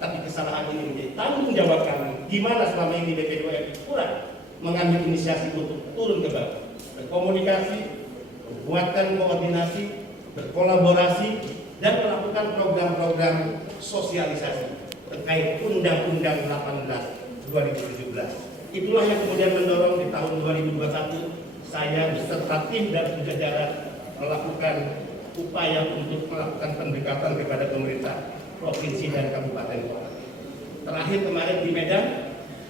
tapi kesalahan ini menjadi tanggung jawab kami. Di mana selama ini BP2MI kurang mengambil inisiasi untuk turun ke bawah, berkomunikasi, membuatkan koordinasi, berkolaborasi, dan melakukan program-program sosialisasi terkait Undang-Undang 18 2017. Itulah yang kemudian mendorong di tahun 2021 saya beserta tim dan jajaran melakukan upaya untuk melakukan pendekatan kepada pemerintah provinsi dan kabupaten kota. Terakhir kemarin di Medan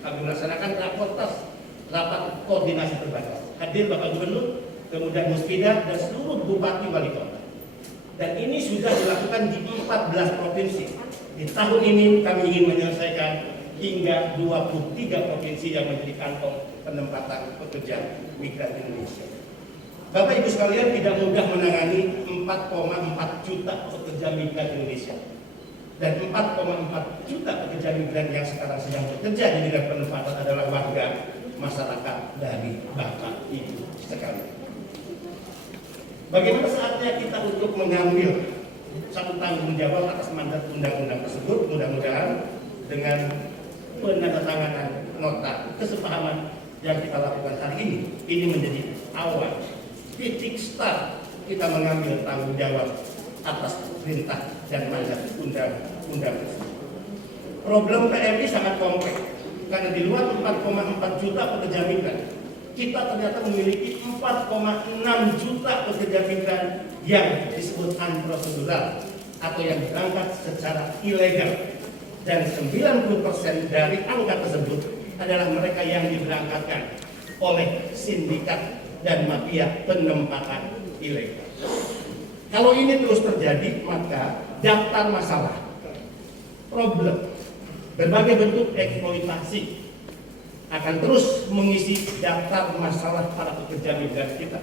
kami melaksanakan rapat koordinasi terbatas. Hadir Bapak Gubernur, kemudian Muspida dan seluruh bupati wali kota. Dan ini sudah dilakukan di 14 provinsi. Di tahun ini kami ingin menyelesaikan hingga 23 provinsi yang menjadi kantong penempatan pekerja migran Indonesia. Bapak Ibu sekalian, tidak mudah menangani 4,4 juta pekerja migran Indonesia. Dan 4,4 juta pekerja migran yang sekarang sedang bekerja di bidang penempatan adalah warga masyarakat dari Bapak Ibu sekalian. Bagaimana saatnya kita untuk mengambil satu tanggung jawab atas mandat undang-undang tersebut, mudah-mudahan dengan penandatanganan nota kesepahaman yang kita lakukan hari ini menjadi awal titik start kita mengambil tanggung jawab atas perintah dan mandat undang-undang tersebut. Problem PMI sangat kompleks karena di luar 4,4 juta pekerja migran, kita ternyata memiliki 4,6 juta pekerja migran yang disebut unprocedural atau yang berangkat secara ilegal. Dan 90% dari angka tersebut adalah mereka yang diberangkatkan oleh sindikat dan mafia penempatan ilegal. Kalau ini terus terjadi, maka daftar masalah, problem, berbagai bentuk eksploitasi akan terus mengisi daftar masalah para pekerja migran kita.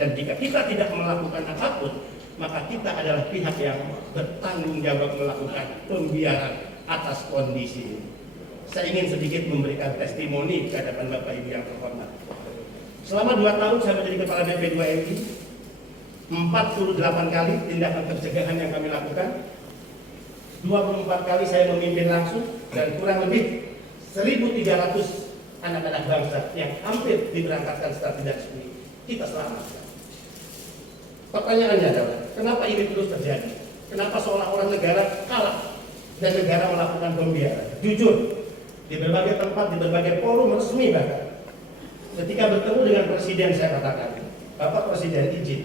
Dan jika kita tidak melakukan apapun, maka kita adalah pihak yang bertanggung jawab melakukan pembiaran atas kondisi ini. Saya ingin sedikit memberikan testimoni ke hadapan Bapak Ibu yang terhormat. Selama 2 tahun saya menjadi Kepala BP2MI, 48 kali tindakan pencegahan yang kami lakukan, 24 kali saya memimpin langsung, dan kurang lebih 1.300 anak-anak bangsa yang hampir diberangkatkan secara tidak resmi kita selamatkan. Pertanyaannya adalah, kenapa ini terus terjadi? Kenapa seolah-olah negara kalah dan negara melakukan pembiaran? Jujur, di berbagai tempat, di berbagai forum resmi bahkan, ketika bertemu dengan Presiden saya katakan, Bapak Presiden izin,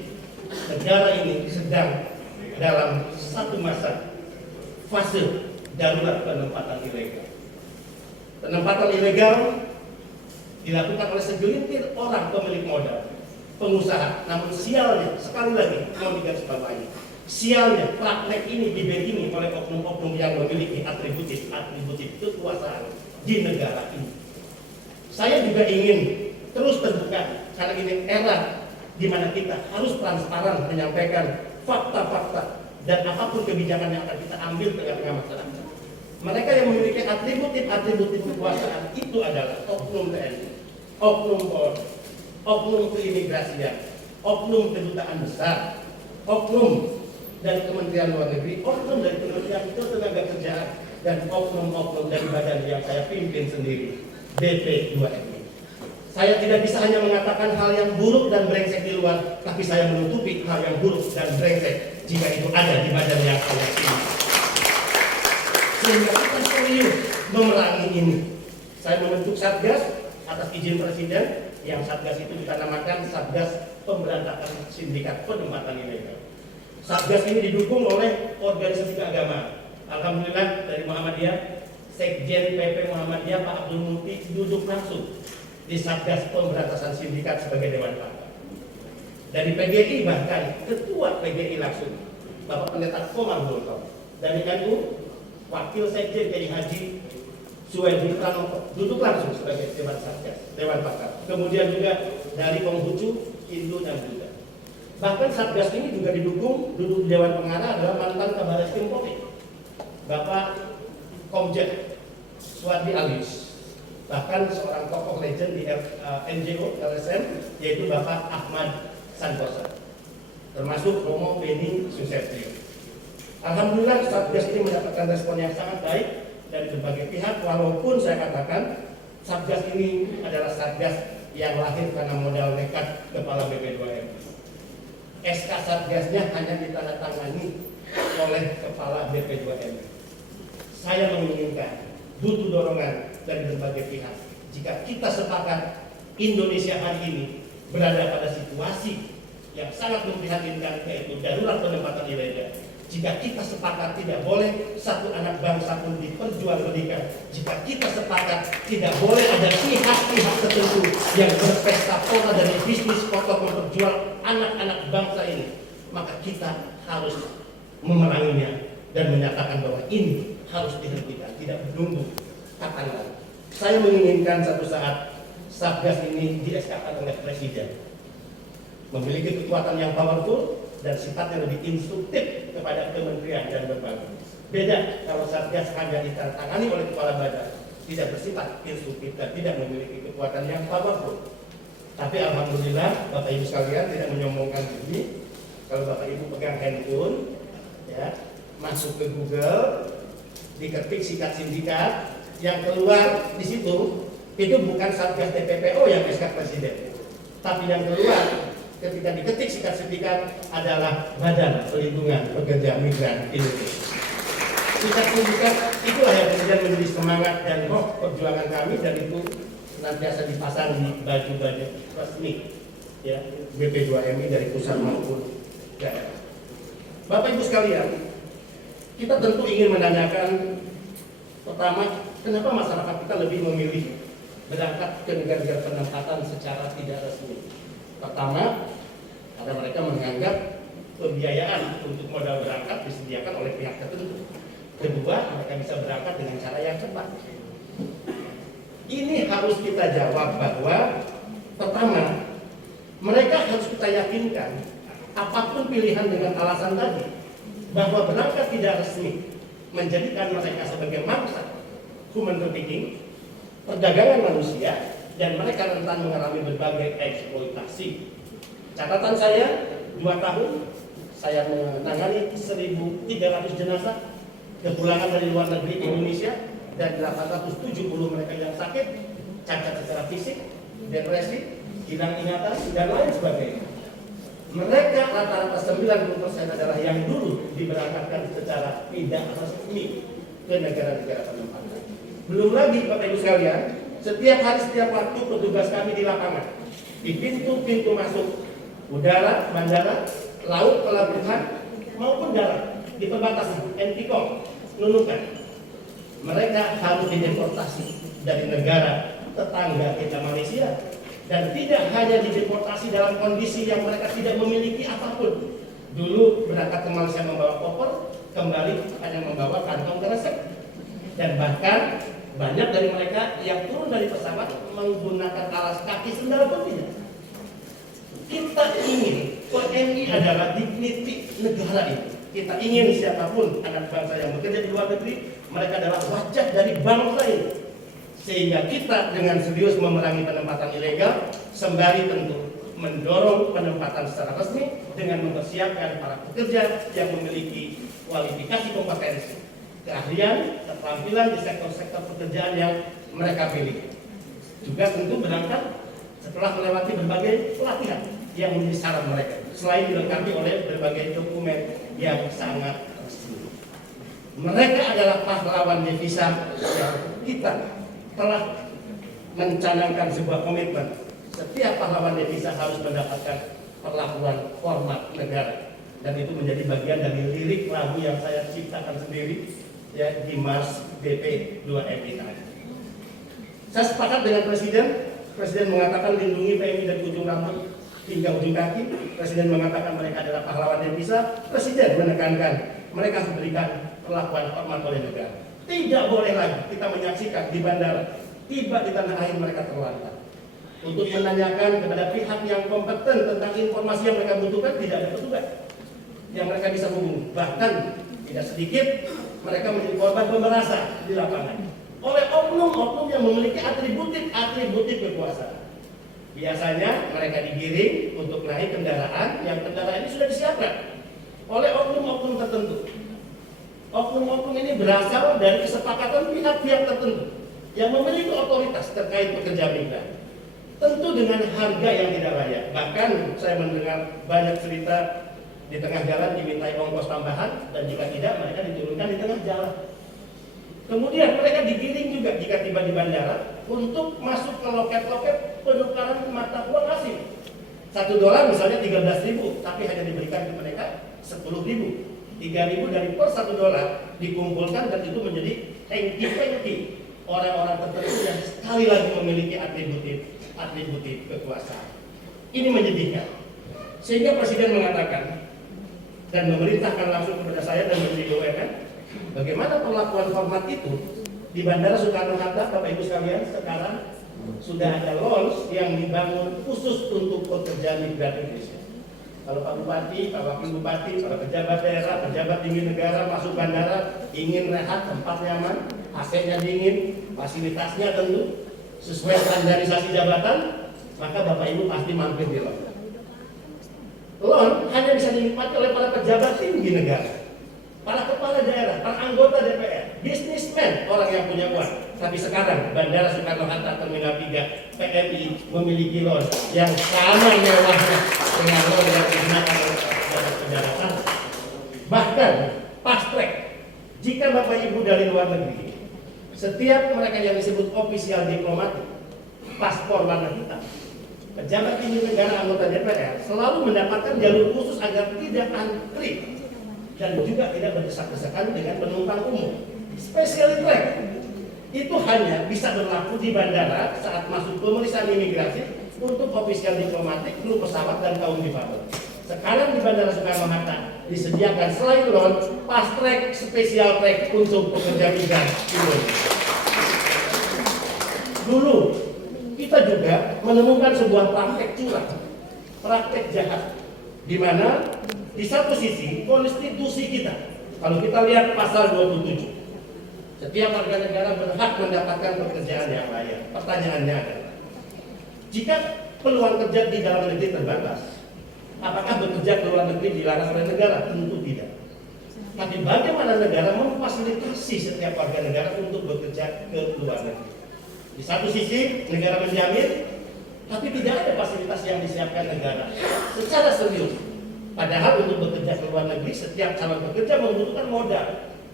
negara ini sedang dalam satu masa fase darurat penempatan ilegal. Penempatan ilegal dilakukan oleh segelintir orang pemilik modal, pengusaha. Namun sialnya, sekali lagi mau digarisbawahi, sialnya praktek ini dibekini oleh oknum-oknum yang memiliki atributif kekuasaan di negara ini. Saya juga ingin terus terbuka karena ini era di mana kita harus transparan menyampaikan fakta-fakta dan apapun kebijakan yang akan kita ambil tengah-tengah masyarakat. Mereka yang memiliki atributif kekuasaan itu adalah oknum TNI, oknum Polri, oknum keimigrasian, oknum kedutaan besar, oknum dari Kementerian Luar Negeri, oknum dari Kementerian Ketenagakerjaan, dan oknum-oknum dari badan yang saya pimpin sendiri, BP2MI. Saya tidak bisa hanya mengatakan hal yang buruk dan brengsek di luar, tapi saya menutupi hal yang buruk dan brengsek jika itu ada di badan yang saya pimpin. Sehingga kita serius memerangi ini. Saya membentuk Satgas atas izin Presiden, yang Satgas itu kita namakan Satgas Pemberantasan Sindikat Penempatan Ilegal. Satgas ini didukung oleh organisasi keagamaan. Alhamdulillah dari Muhammadiyah, Sekjen PP Muhammadiyah Pak Abdul Muti duduk langsung di Satgas Pemberantasan Sindikat sebagai Dewan Pakar. Dari PGI bahkan Ketua PGI langsung Bapak Pendeta Komar Bolton. Dari NU Wakil Sekjen Kiai Haji Suwedi Pranoto duduk langsung sebagai Dewan Satgas, Dewan Pakar. Kemudian juga dari Konghucu, Hindu dan Buddha. Bahkan Satgas ini juga didukung, duduk di Dewan Pengarah adalah mantan Kabar Eskrim Polri, Bapak Komjen Suwardi Alius. Bahkan seorang tokoh legend di NGO LSM yaitu Bapak Ahmad Santosa, termasuk Romo Beni Susetio. Alhamdulillah Satgas ini mendapatkan respon yang sangat baik dari berbagai pihak, walaupun saya katakan Satgas ini adalah Satgas yang lahir karena modal nekat Kepala BP2M. SK Satgasnya hanya ditandatangani oleh Kepala BP2M. Saya menginginkan butuh dorongan dari berbagai pihak. Jika kita sepakat Indonesia hari ini berada pada situasi yang sangat memprihatinkan, yaitu darurat penempatan ilegal. Jika kita sepakat tidak boleh satu anak bangsa pun diperjualbelikan, jika kita sepakat tidak boleh ada pihak-pihak tertentu yang berpesta pora dari bisnis kotor memperjual anak-anak bangsa ini, maka kita harus memeranginya dan menyatakan bahwa ini harus dihentikan, tidak menunggu kapan lagi. Saya menginginkan satu saat Satgas ini dieskakan oleh Presiden, memiliki kekuatan yang powerful dan sifatnya lebih instruktif kepada kementerian dan lembaga. Beda kalau Satgas hanya ditandatangani oleh kepala badan, tidak bersifat instruktif dan tidak memiliki kekuatan yang powerful. Tapi alhamdulillah Bapak Ibu sekalian tidak menyombongkan diri. Kalau Bapak Ibu pegang handphone, ya, masuk ke Google, diketik sikat sindikat, yang keluar di situ itu bukan Satgas TPPO yang SK Presiden, tapi yang keluar ketika diketik sikat sindikat adalah Badan Perlindungan Pekerja Migran Indonesia. Sikat sindikat itulah yang kemudian menjadi semangat dan roh perjuangan kami, dan itu senantiasa dipasang di baju-baju resmi, ya, BP2MI dari pusat maupun daerah. Bapak Ibu sekalian, kita tentu ingin menanyakan pertama, kenapa masyarakat kita lebih memilih berangkat ke negara-negara penempatan secara tidak resmi? Pertama, karena mereka menganggap pembiayaan untuk modal berangkat disediakan oleh pihak tertentu. Kedua, mereka bisa berangkat dengan cara yang cepat. Ini harus kita jawab bahwa pertama, mereka harus kita yakinkan apapun pilihan dengan alasan tadi, bahwa berangkat tidak resmi menjadikan mereka sebagai mangsa human trafficking, perdagangan manusia, dan mereka rentan mengalami berbagai eksploitasi. Catatan saya, 2 tahun saya menangani 1.300 jenazah kepulangan dari luar negeri Indonesia, dan 870 mereka yang sakit, cacat secara fisik, depresi, hilang ingatan, dan lain sebagainya. Mereka rata-rata 90% adalah yang dulu diberangkatkan secara tidak resmi ke negara-negara penempatan. Belum lagi Bapak Ibu sekalian, setiap hari, setiap waktu petugas kami di lapangan, di pintu-pintu masuk udara, bandara, laut, pelabuhan, maupun darat, di perbatasan, Entikong, Nunukan, mereka harus dideportasi dari negara tetangga kita Malaysia, dan tidak hanya dideportasi dalam kondisi yang mereka tidak memiliki apapun. Dulu berangkat ke Malaysia membawa koper, kembali hanya membawa kantong kresek, dan bahkan banyak dari mereka yang turun dari pesawat menggunakan alas kaki, sendal pun tidak. Kita ingin PMI adalah dignity negara ini. Kita ingin siapapun anak bangsa yang bekerja di luar negeri, mereka adalah wajah dari bangsa ini. Sehingga kita dengan serius memerangi penempatan ilegal, sembari tentu mendorong penempatan secara resmi dengan mempersiapkan para pekerja yang memiliki kualifikasi kompetensi, keahlian, keterampilan di sektor-sektor pekerjaan yang mereka pilih. Juga tentu berangkat setelah melewati berbagai pelatihan yang menjadi syarat mereka, selain dilengkapi oleh berbagai dokumen yang sangat resmi. Mereka adalah pahlawan devisa yang kita telah mencanangkan sebuah komitmen. Setiap pahlawan devisa harus mendapatkan perlakuan hormat negara, dan itu menjadi bagian dari lirik lagu yang saya ciptakan sendiri, ya, di Mars BP2MI tadi. Saya sepakat dengan Presiden mengatakan lindungi PMI dari ujung rambut hingga ujung kaki. Presiden mengatakan mereka adalah pahlawan devisa. Presiden menekankan mereka harus berikan perlakuan hormat oleh negara. Tidak boleh lagi kita menyaksikan di bandara, tiba di tanah air mereka terlantar. Untuk menanyakan kepada pihak yang kompeten tentang informasi yang mereka butuhkan, tidak ada petugas yang mereka bisa hubungi. Bahkan tidak sedikit mereka menjadi korban pemerasan di lapangan oleh oknum-oknum yang memiliki atributif kekuasaan. Biasanya mereka digiring untuk naik kendaraan yang kendaraan ini sudah disiapkan oleh oknum-oknum tertentu. Oknum-oknum ini berasal dari kesepakatan pihak-pihak tertentu yang memiliki otoritas terkait pekerja migran. Tentu dengan harga yang tidak layak. Bahkan saya mendengar banyak cerita di tengah jalan dimintai ongkos tambahan, dan jika tidak mereka diturunkan di tengah jalan. Kemudian mereka digiring juga jika tiba di bandara untuk masuk ke loket-loket penukaran mata uang asing. $1 misalnya 13.000, tapi hanya diberikan ke mereka 10.000. 3.000 dari per $1 dikumpulkan, dan itu menjadi hengki-hengki orang-orang tertentu yang sekali lagi memiliki atributif kekuasaan. Ini menyedihkan. Sehingga Presiden mengatakan dan memerintahkan langsung kepada saya dan Menteri BUMN, bagaimana perlakuan format itu di Bandara Soekarno-Hatta. Bapak Ibu sekalian, sekarang sudah ada lounge yang dibangun khusus untuk pekerja migran Indonesia. Kalau Pak Bupati, Pak Wakil Bupati, para pejabat daerah, pejabat tinggi negara masuk bandara, ingin rehat, tempat nyaman, AC-nya dingin, fasilitasnya tentu sesuai standarisasi jabatan, maka Bapak Ibu pasti mampir di lounge. Lounge hanya bisa dinikmati oleh para pejabat tinggi negara, para kepala daerah, para anggota DPR, bisnismen, orang yang punya uang. Tapi sekarang Bandara Soekarno-Hatta Terminal 3 PMI memiliki lounge yang sama mewahnya dengan lounge yang digunakan oleh pejabat. Bahkan fast track, jika Bapak Ibu dari luar negeri, setiap mereka yang disebut ofisial diplomatik, paspor warna hitam, pejabat tinggi negara anggota DPR selalu mendapatkan jalur khusus agar tidak antri dan juga tidak berdesak-desakan dengan penumpang umum. Special track itu hanya bisa berlaku di bandara saat masuk pemeriksaan imigrasi untuk ofisial diplomatik, kru pesawat, dan kaum difabel. Sekarang di Bandara Soekarno-Hatta disediakan selain lounge, fast track, special track untuk pekerja migran Indonesia. Dulu kita juga menemukan sebuah praktek curang, praktek jahat, di mana di satu sisi konstitusi kita, kalau kita lihat pasal 27, setiap warga negara berhak mendapatkan pekerjaan yang layak. Pertanyaannya adalah, jika peluang kerja di dalam negeri terbatas, apakah bekerja ke luar negeri dilarang oleh negara? Tentu tidak. Tapi bagaimana negara memfasilitasi setiap warga negara untuk bekerja ke luar negeri? Di satu sisi negara menjamin, tapi tidak ada fasilitas yang disiapkan negara secara serius. Padahal untuk bekerja ke luar negeri, setiap calon pekerja membutuhkan modal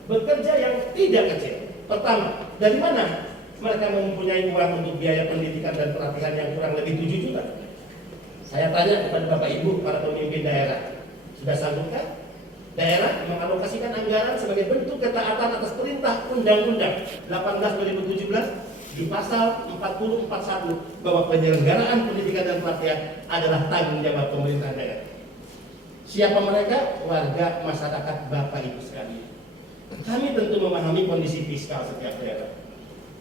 bekerja yang tidak kecil. Pertama, dari mana mereka mempunyai uang untuk biaya pendidikan dan pelatihan yang kurang lebih 7 juta? Saya tanya kepada Bapak Ibu, para pemimpin daerah, sudah sanggupkah daerah mengalokasikan anggaran sebagai bentuk ketaatan atas perintah Undang-Undang 18/2017 di pasal 4041 bahwa penyelenggaraan pendidikan dan pelatihan adalah tanggung jawab pemerintah daerah? Siapa mereka? Warga masyarakat Bapak Ibu sekalian. Kami tentu memahami kondisi fiskal setiap daerah.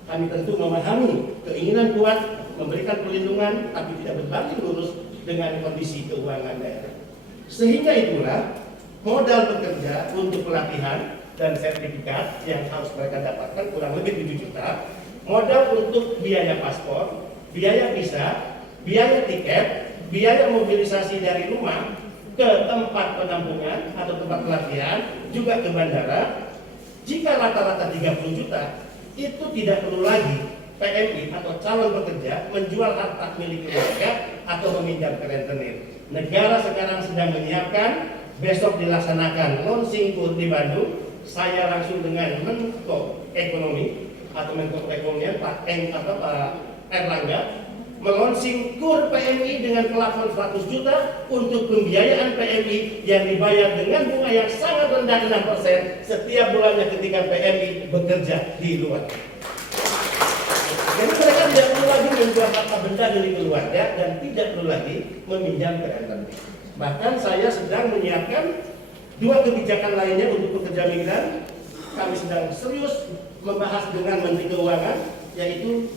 Kami tentu memahami keinginan kuat memberikan perlindungan, tapi tidak berbanding lurus dengan kondisi keuangan daerah. Sehingga itulah modal bekerja untuk pelatihan dan sertifikat yang harus mereka dapatkan kurang lebih 7 juta, modal untuk biaya paspor, biaya visa, biaya tiket, biaya mobilisasi dari rumah ke tempat penampungan atau tempat pelatihan, juga ke bandara. Jika rata-rata 30 juta, itu tidak perlu lagi PMI atau calon pekerja menjual harta milik keluarga atau meminjam ke rentenir. Negara sekarang sedang menyiapkan, besok dilaksanakan launching tour di Bandung. Saya langsung dengan Menko Ekonomi atau Menko Perekonomian Pak Erlangga melonsing kur PMI dengan plafon 100 juta untuk pembiayaan PMI yang dibayar dengan bunga yang sangat rendah 6% setiap bulannya ketika PMI bekerja di luar. Jadi mereka tidak perlu lagi menjual harta benda milik keluarga dan tidak perlu lagi meminjam ke rentenir. Bahkan saya sedang menyiapkan 2 kebijakan lainnya untuk pekerja migran. Kami sedang serius membahas dengan Menteri Keuangan, yaitu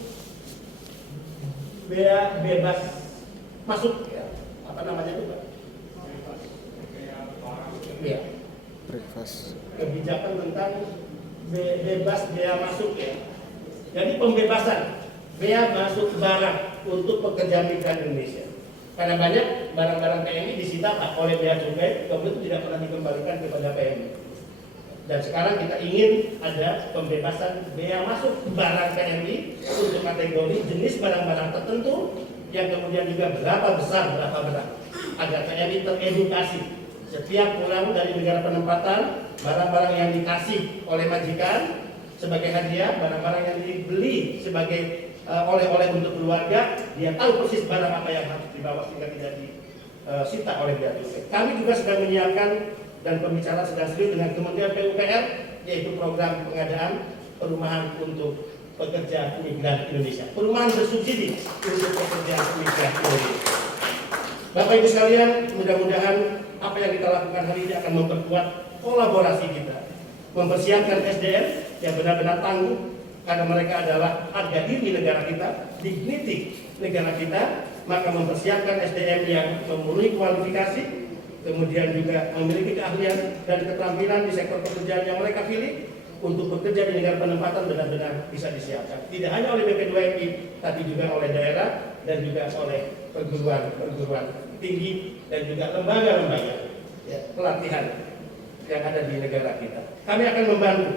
bea bebas masuk, ya. Apa namanya itu, Pak? Ya. Kebijakan tentang bebas bea masuk, ya. Jadi pembebasan bea masuk barang untuk pekerja migran Indonesia. Karena banyak barang-barang PMI disita Pak oleh bea cukai, kemudian itu tidak pernah dikembalikan kepada PMI. Dan sekarang kita ingin ada pembebasan bea masuk barang TNI untuk kategori jenis barang-barang tertentu yang kemudian juga berapa besar, berapa berat, agar TNI teredukasi. Setiap pulang dari negara penempatan, barang-barang yang dikasih oleh majikan sebagai hadiah, barang-barang yang dibeli sebagai oleh-oleh untuk keluarga, dia tahu persis barang apa yang harus dibawa sehingga tidak disita oleh bea cukai. Kami juga sedang menyiapkan dan pembicaraan sedang serius dengan Kementerian PUPR, yaitu program pengadaan perumahan untuk pekerja migran Indonesia, perumahan bersubsidi untuk pekerja migran Indonesia. Bapak Ibu sekalian, mudah-mudahan apa yang kita lakukan hari ini akan memperkuat kolaborasi kita, mempersiapkan SDM yang benar-benar tangguh, karena mereka adalah harga diri negara kita, dignity negara kita, maka mempersiapkan SDM yang memenuhi kualifikasi, kemudian juga memiliki keahlian dan keterampilan di sektor pekerjaan yang mereka pilih untuk bekerja di negara penempatan benar-benar bisa disiapkan. Tidak hanya oleh BP2MI, tapi juga oleh daerah dan juga oleh perguruan tinggi dan juga lembaga-lembaga pelatihan yang ada di negara kita. Kami akan membantu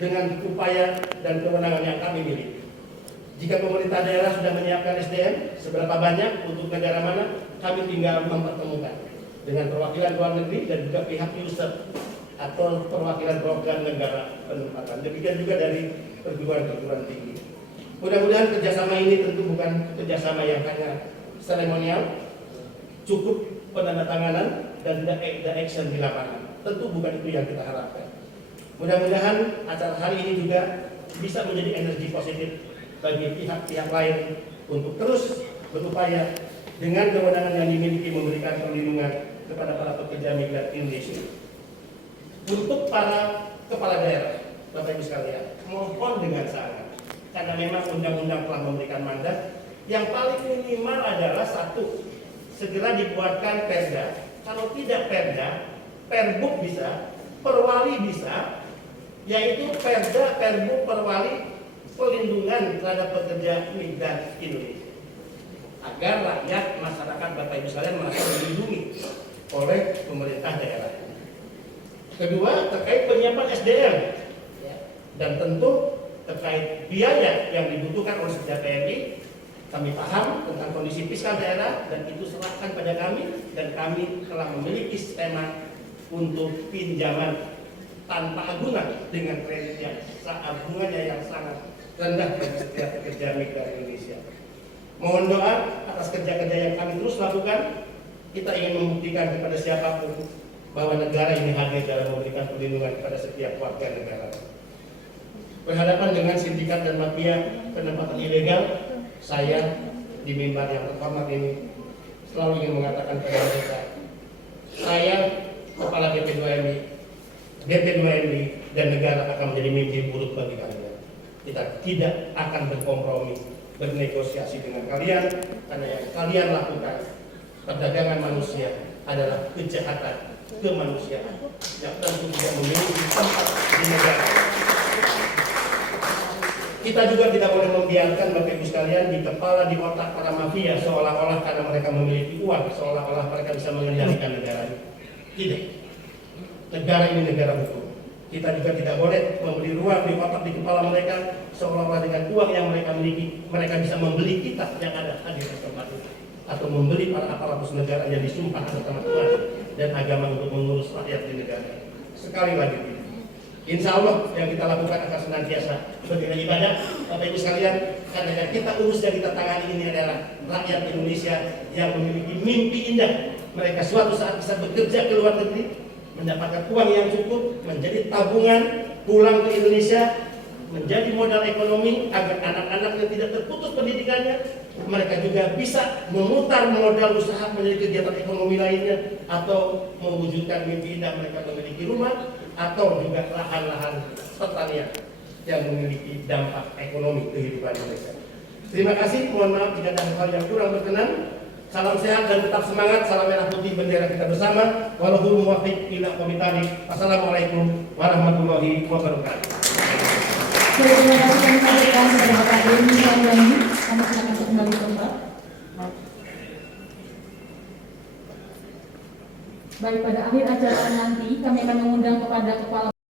dengan upaya dan kewenangan yang kami miliki. Jika pemerintah daerah sudah menyiapkan SDM, seberapa banyak untuk negara mana, kami tinggal mempertemukan dengan perwakilan luar negeri dan juga pihak user atau perwakilan program negara penempatan. Demikian juga dari perguruan tinggi. Mudah-mudahan kerjasama ini tentu bukan kerjasama yang hanya seremonial, cukup penandatanganan dan tidak ada action di lapangan. Tentu bukan itu yang kita harapkan. Mudah-mudahan acara hari ini juga bisa menjadi energi positif bagi pihak-pihak lain untuk terus berupaya dengan kewenangan yang dimiliki memberikan perlindungan kepada para pekerja migran Indonesia. Untuk para kepala daerah, Bapak Ibu sekalian, mohon dengan sangat, karena memang undang-undang telah memberikan mandat, yang paling minimal adalah satu, segera dibuatkan perda. Kalau tidak perda, perbuk bisa, perwali bisa, yaitu perda, perbuk, perwali pelindungan terhadap pekerja migran Indonesia, agar rakyat masyarakat Bapak Ibu sekalian merasa dilindungi oleh pemerintah daerah. Kedua, terkait penyiapan SDM dan tentu terkait biaya yang dibutuhkan oleh setiap TNI. Kami paham tentang kondisi fiskal daerah dan itu serahkan pada kami, dan kami telah memiliki skema untuk pinjaman tanpa agunan dengan kredit yang bunganya yang sangat rendah bagi setiap pekerja migran Indonesia. Mohon doa atas kerja-kerja yang kami terus lakukan. Kita ingin membuktikan kepada siapapun bahwa negara ini hadir dalam memberikan perlindungan kepada setiap warga negara. Berhadapan dengan sindikat dan mafia penempatan ilegal, saya di mimbar yang terhormat ini selalu ingin mengatakan kepada mereka, saya kepala BP2MI dan negara akan menjadi mimpi buruk bagi kalian. Kita tidak akan berkompromi, bernegosiasi dengan kalian, karena yang kalian lakukan, perdagangan manusia, adalah kejahatan kemanusiaan yang tentu tidak memiliki tempat di negara. Kita juga tidak boleh membiarkan Bapak Ibu sekalian di kepala, di otak para mafia seolah-olah karena mereka memiliki uang, seolah-olah mereka bisa mengendalikan negara ini. Tidak. Negara ini negara hukum. Kita juga tidak boleh memberi ruang di otak, di kepala mereka seolah-olah dengan uang yang mereka miliki, mereka bisa membeli kita yang ada di tempat itu, atau membeli para aparatus negara yang disumpah atas nama Tuhan dan agama untuk mengurus rakyat di negara. Sekali lagi, insya Allah yang kita lakukan akan senantiasa bernilai ibadah, Bapak Ibu sekalian, karena yang kita urus dan kita tangani ini adalah rakyat Indonesia yang memiliki mimpi indah. Mereka suatu saat bisa bekerja ke luar negeri, mendapatkan uang yang cukup, menjadi tabungan, pulang ke Indonesia, menjadi modal ekonomi agar anak-anaknya tidak terputus pendidikannya. Mereka juga bisa memutar modal usaha menjadi kegiatan ekonomi lainnya, atau mewujudkan mimpi indah mereka memiliki rumah, atau juga lahan-lahan pertanian yang memiliki dampak ekonomi kehidupan mereka. Terima kasih, mohon maaf jika ada hal yang kurang berkenan. Salam sehat dan tetap semangat. Salam merah putih bendera kita bersama. Wallahul muwaffiq ila aqwamit thoriq. Assalamualaikum warahmatullahi wabarakatuh. Terima kasih kami sampaikan kepada Bapak Denny Saryani. Kami silakan untuk kembali ke tempat. Baik, pada akhir acara nanti kami akan mengundang kepada Kepala